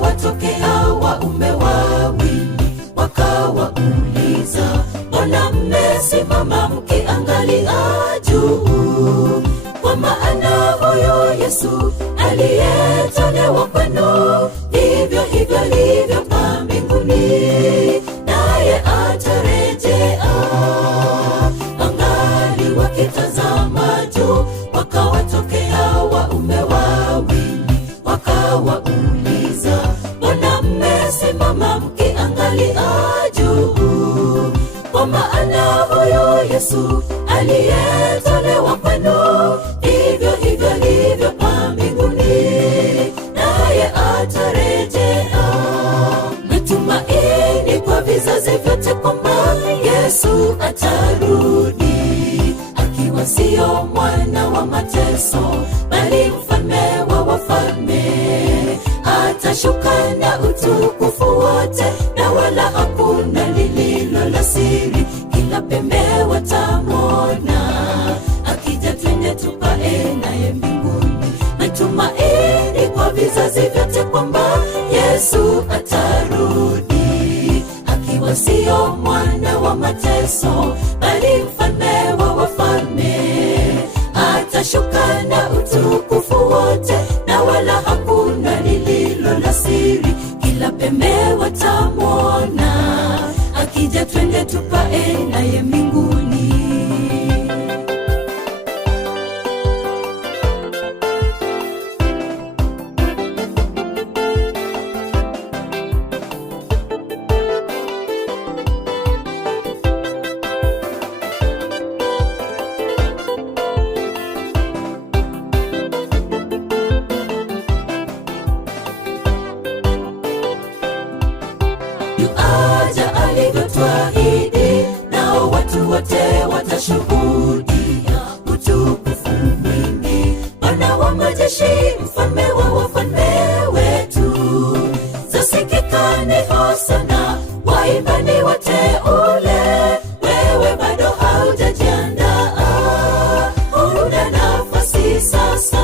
Wakawatokea waume wawili, wakawauliza, mbona mmesimama mkiangalia juu? Kwa maana huyo Yesu aliyetolewa kwenu, vivyo hivyo alivyokuwa mbinguni, naye atarejea. Angali wakitazama juu, wakawatokea waume wawili, wakawauliza, mbona mmesimama mkiangalia juu? Kwa maana huyo Yesu aliyetolewa kwenu, vivyo hivyo alivyokuwa mbinguni, naye atarejea. Natumaini kwa vizazi vyote kwamba Yesu atarudi, akiwa sio mwana wa mateso, bali mfalme wa wafalme. Atashuka na utukufu wote, na wala hakuna lililo la siri. Kila pembe watamwona, akija twende tupae naye mbinguni. Natumaini kwa vizazi vyote kwamba Yesu atarudi, akiwa sio mwana wa mateso, bali mfalme wa wafalme. Atashuka na utukufu wote, na wala hakuna lililo la siri. Kila pembe watamwona, akija twende tupae naye mbinguni. Yuaja alivyotwahidi, nao watu wote watashuhudia utukufu mwingi. Bwana wa majeshi, mfalme wa wafalme wetu. Zasikika ni hosana, waimbani wateule. Wewe bado haujajiandaa, huna nafasi sasa.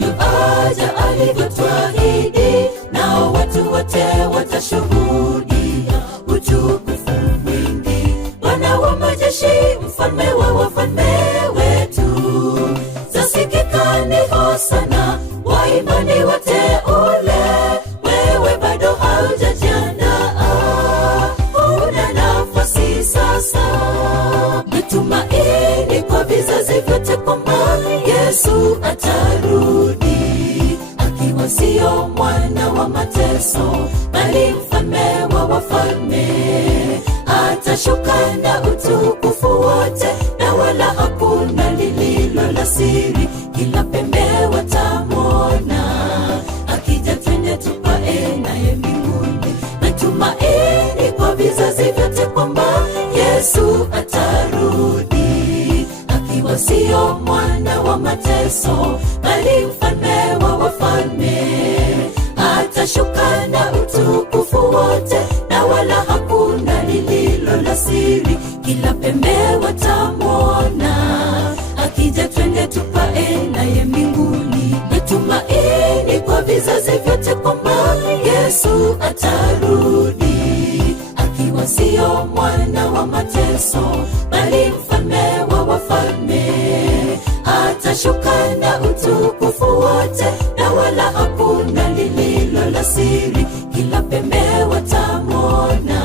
Yuaja alivyotwahidi, nao watu wote watashuhudia utukufu mwingi. Bwana wa majeshi, mfalme wa wafalme wetu. Zasikika ni hosana, waimani wateule. Wewe bado haujajiandaa, huna nafasi sasa. Natumaini kwa vizazi vyote kwamba Yesu atarudi, akiwa sio mwana wa mateso, bali mfalme wa wafalme. Atashuka na utukufu wote, na wala hakuna lililo la siri. Kila pembe watamwona, akija twende tupae naye mbinguni. Natumaini kwa vizazi vyote kwamba Yesu atarudi, akiwa sio mwana wa mateso, bali mfalme wa wafalme. Atashuka na utukufu wote, na wala hakuna lililo la siri. Kila pembe watamwona, akija twende tupae naye mbinguni. Natumaini kwa vizazi vyote kwamba Yesu atarudi, akiwa sio mwana wa mateso, bali mfalme wa wafalme. Atashuka na utukufu wote, na wala hakuna lililo la siri. Kila pembe watamwona,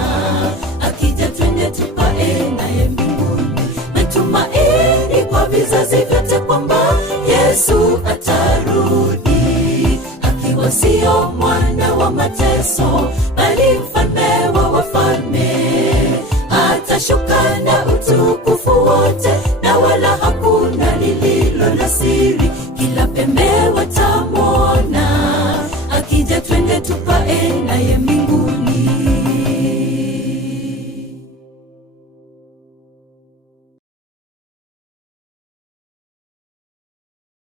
akija twende tupae naye mbinguni. Natumaini kwa vizazi vyote kwamba Yesu atarudi, akiwa sio mwana wa mateso, bali mfalme wa wafalme. Atashuka na utukufu wote, na wala hakuna lililo la siri. Kila pembe watamwona, akija twende tupae naye mbinguni.